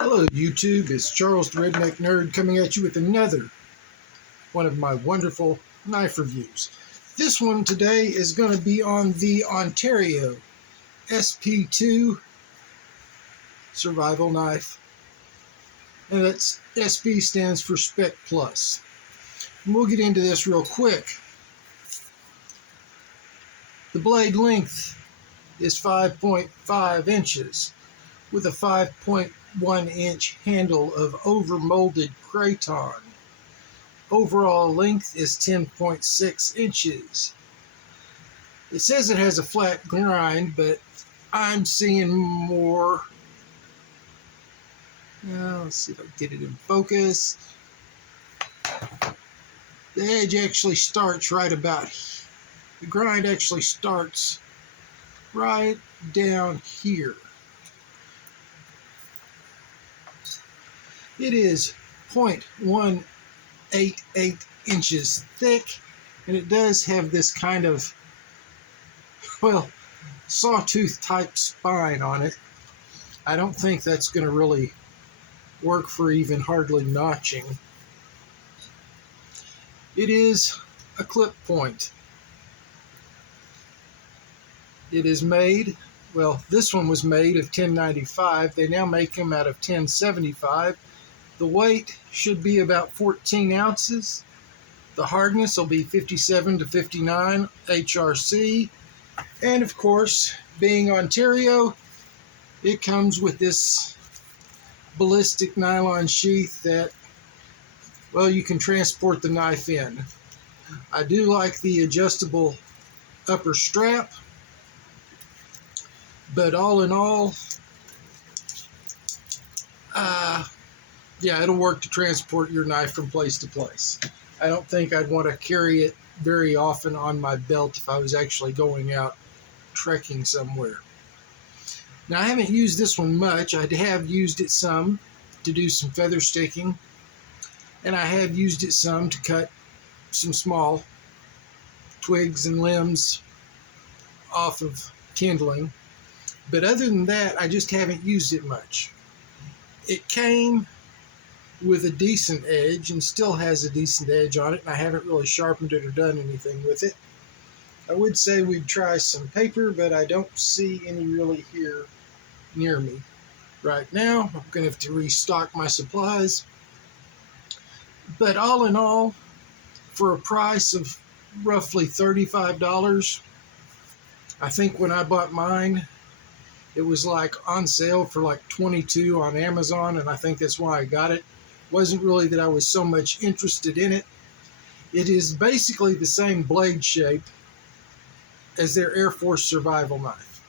Hello YouTube, it's Charles the Redneck Nerd coming at you with another one of my wonderful knife reviews. This one today is going to be on the Ontario SP2 survival knife, and that's SP stands for Spec Plus. And we'll get into this real quick. The blade length is 5.5 inches with a 5.1 inch handle of over-molded kraton. Overall length is 10.6 inches. It says it has a flat grind, but I'm seeing more. Now, let's see if I can get it in focus. The edge actually starts right about, the grind actually starts right down here. It is 0.188 inches thick, and it does have this kind of, well, sawtooth type spine on it. I don't think that's going to really work for even hardly notching. It is a clip point. It is made, well, this one was made of 1095. They now make them out of 1075. The weight should be about 14 ounces. The hardness will be 57 to 59 HRC. And of course, being Ontario, it comes with this ballistic nylon sheath that, well, you can transport the knife in. I do like the adjustable upper strap, but all in all, yeah, it'll work to transport your knife from place to place. I don't think I'd want to carry it very often on my belt if I was actually going out trekking somewhere. Now, I haven't used this one much. I have used it some to do some feather sticking, and I have used it some to cut some small twigs and limbs off of kindling. But other than that, I just haven't used it much. It came with a decent edge and still has a decent edge on it, and I haven't really sharpened it or done anything with it. I would say we'd try some paper, but I don't see any really here near me right now. I'm going to have to restock my supplies. But all in all, for a price of roughly $35, I think when I bought mine, it was like on sale for like $22 on Amazon, and I think that's why I got it. Wasn't really that I was so much interested in it. It is basically the same blade shape as their Air Force survival knife.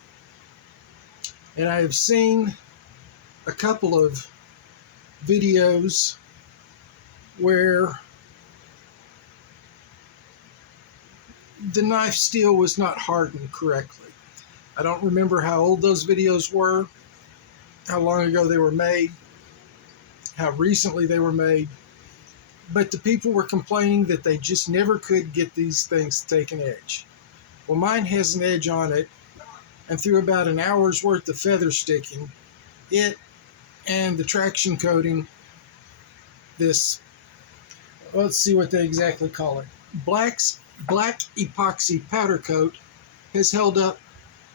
And I have seen a couple of videos where the knife steel was not hardened correctly. I don't remember how old those videos were, how long ago they were made, how recently they were made, but the people were complaining that they just never could get these things to take an edge. Well, mine has an edge on it, and through about an hour's worth of feather sticking, it and the traction coating, this, let's see what they exactly call it, black epoxy powder coat, has held up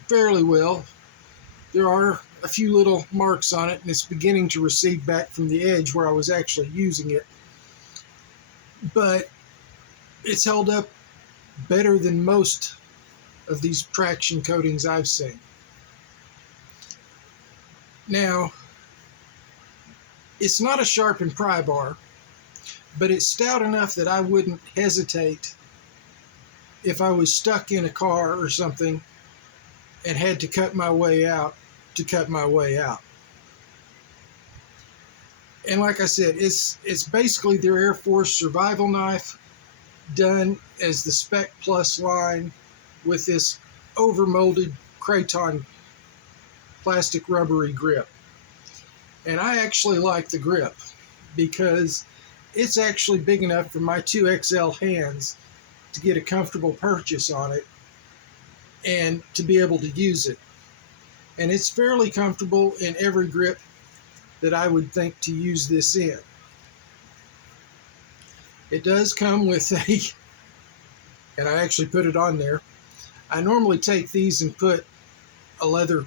fairly well. There are a few little marks on it, and it's beginning to recede back from the edge where I was actually using it. But it's held up better than most of these traction coatings I've seen. Now, it's not a sharpened pry bar, but it's stout enough that I wouldn't hesitate if I was stuck in a car or something and had to cut my way out, to cut my way out. And like I said, it's basically their Air Force survival knife done as the Spec Plus line with this over-molded kraton plastic rubbery grip. And I actually like the grip because it's actually big enough for my 2XL hands to get a comfortable purchase on it and to be able to use it. And it's fairly comfortable in every grip that I would think to use this in. It does come with a, and I actually put it on there. I normally take these and put a leather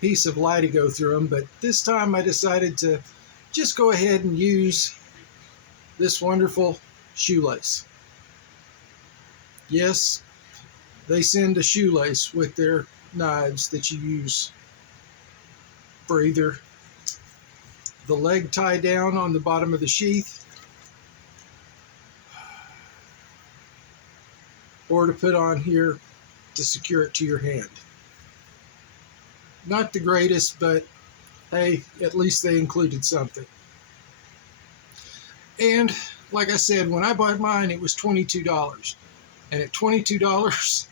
piece of lye to go through them, but this time I decided to just go ahead and use this wonderful shoelace. Yes, they send a shoelace with their knives that you use for either the leg tie down on the bottom of the sheath or to put on here to secure it to your hand. Not the greatest, but hey, at least they included something. And like I said, when I bought mine, it was $22. And at $22,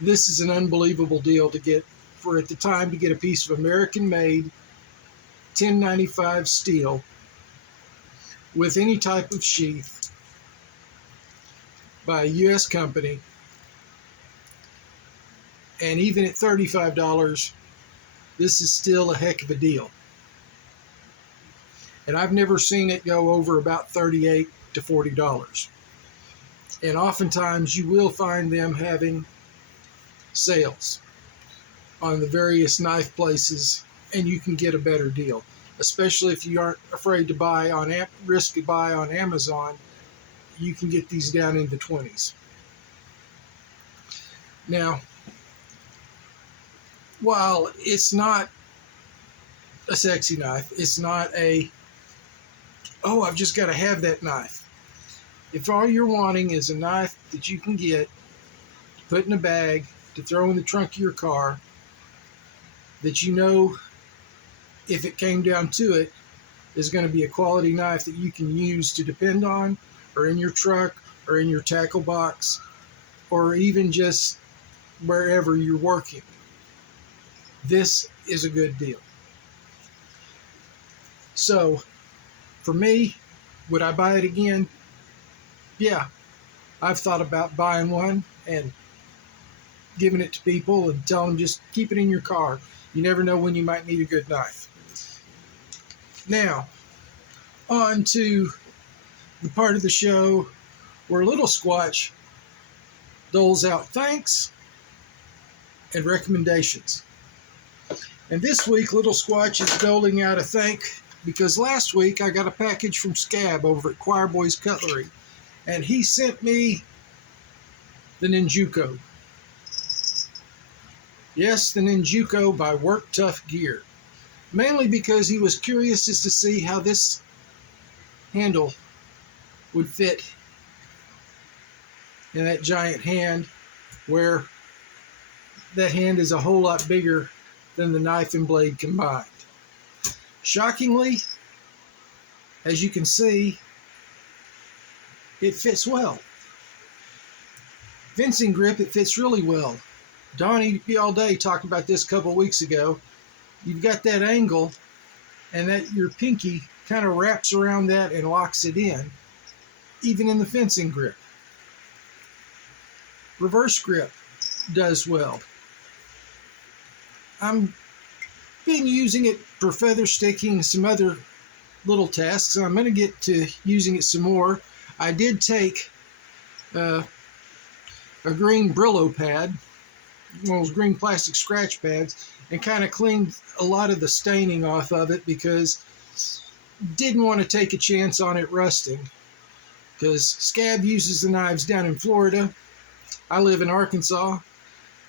this is an unbelievable deal to get for at the time to get a piece of American-made 1095 steel with any type of sheath by a U.S. company. And even at $35, this is still a heck of a deal. And I've never seen it go over about $38 to $40. And oftentimes you will find them having sales on the various knife places, and you can get a better deal, especially if you aren't afraid to buy on risk to buy on Amazon. You can get these down in the 20s. Now, while it's not a sexy knife, it's not a, oh, I've just got to have that knife. If all you're wanting is a knife that you can get, to put in a bag, to throw in the trunk of your car, that you know, if it came down to it, is going to be a quality knife that you can use to depend on, or in your truck, or in your tackle box, or even just wherever you're working, this is a good deal. So, for me, would I buy it again? Yeah, I've thought about buying one and giving it to people and telling them just keep it in your car. You never know when you might need a good knife. Now, on to the part of the show where Little Squatch doles out thanks and recommendations. And this week, Little Squatch is doling out a thank because last week I got a package from Scab over at Choir Boys Cutlery, and he sent me the Ninjuko. Yes, the Ninjuko by Work Tough Gear. Mainly because he was curious as to see how this handle would fit in that giant hand, where that hand is a whole lot bigger than the knife and blade combined. Shockingly, as you can see, it fits well. Fencing grip, it fits really well. Donnie be all day talked about this a couple of weeks ago. You've got that angle, and that your pinky kind of wraps around that and locks it in, even in the fencing grip. Reverse grip does well. I'm been using it for feather sticking and some other little tasks, and I'm going to get to using it some more. I did take a green Brillo pad, one of those green plastic scratch pads, and kind of cleaned a lot of the staining off of it because didn't want to take a chance on it rusting, because Scab uses the knives down in Florida. I live in Arkansas.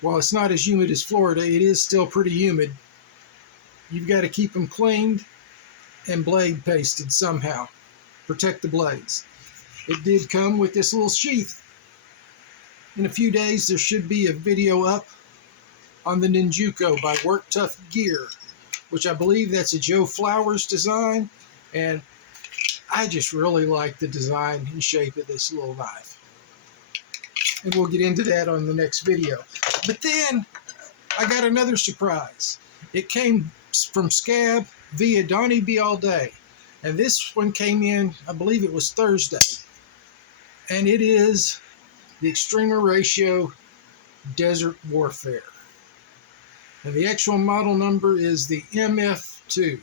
While it's not as humid as Florida, it is still pretty humid. You've got to keep them cleaned and blade pasted somehow. Protect the blades. It did come with this little sheath. In a few days, there should be a video up on the Ninjuko by Work Tough Gear, which I believe that's a Joe Flowers design, and I just really like the design and shape of this little knife. And we'll get into that on the next video. But then, I got another surprise. It came from Scab via Donnie Be All Day. And this one came in, I believe it was Thursday. And it is the Extremer Ratio Desert Warfare. And the actual model number is the MF2.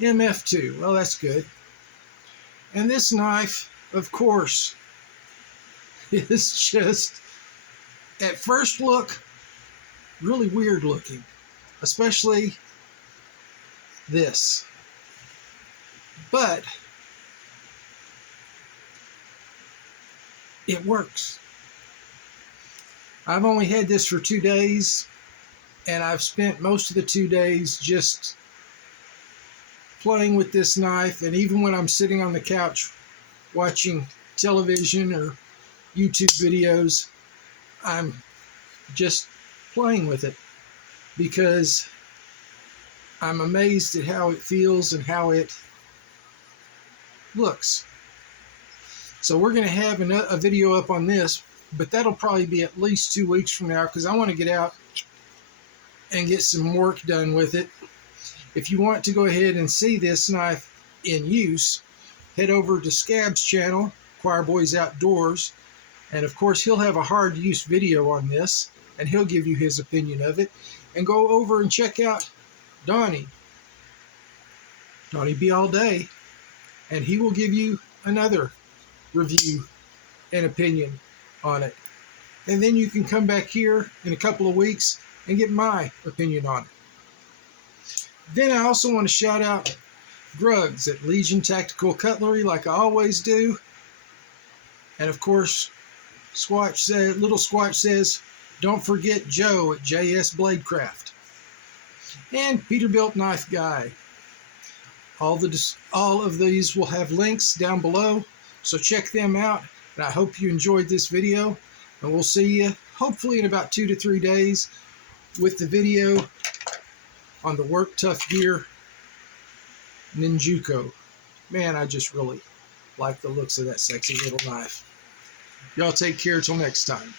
MF2. Well, that's good. And this knife, of course, is just, at first look, really weird looking, especially this. But it works. I've only had this for 2 days, and I've spent most of the 2 days just playing with this knife. And even when I'm sitting on the couch watching television or YouTube videos, I'm just playing with it because I'm amazed at how it feels and how it looks. So we're going to have a video up on this, but that'll probably be at least 2 weeks from now because I want to get out and get some work done with it. If you want to go ahead and see this knife in use, head over to Scab's channel, Choir Boys Outdoors, and of course he'll have a hard use video on this, and he'll give you his opinion of it. And go over and check out Donnie B All Day, and he will give you another review and opinion on it. And then you can come back here in a couple of weeks and get my opinion on it. Then I also want to shout out Grugs at Legion Tactical Cutlery, like I always do. And of course, Little Squatch says, don't forget Joe at JS Bladecraft. And Peterbilt Knife Guy. All of these will have links down below, so check them out. And I hope you enjoyed this video, and we'll see you hopefully in about 2 to 3 days with the video on the Work Tough Gear Ninjuko. Man, I just really like the looks of that sexy little knife. Y'all take care till next time.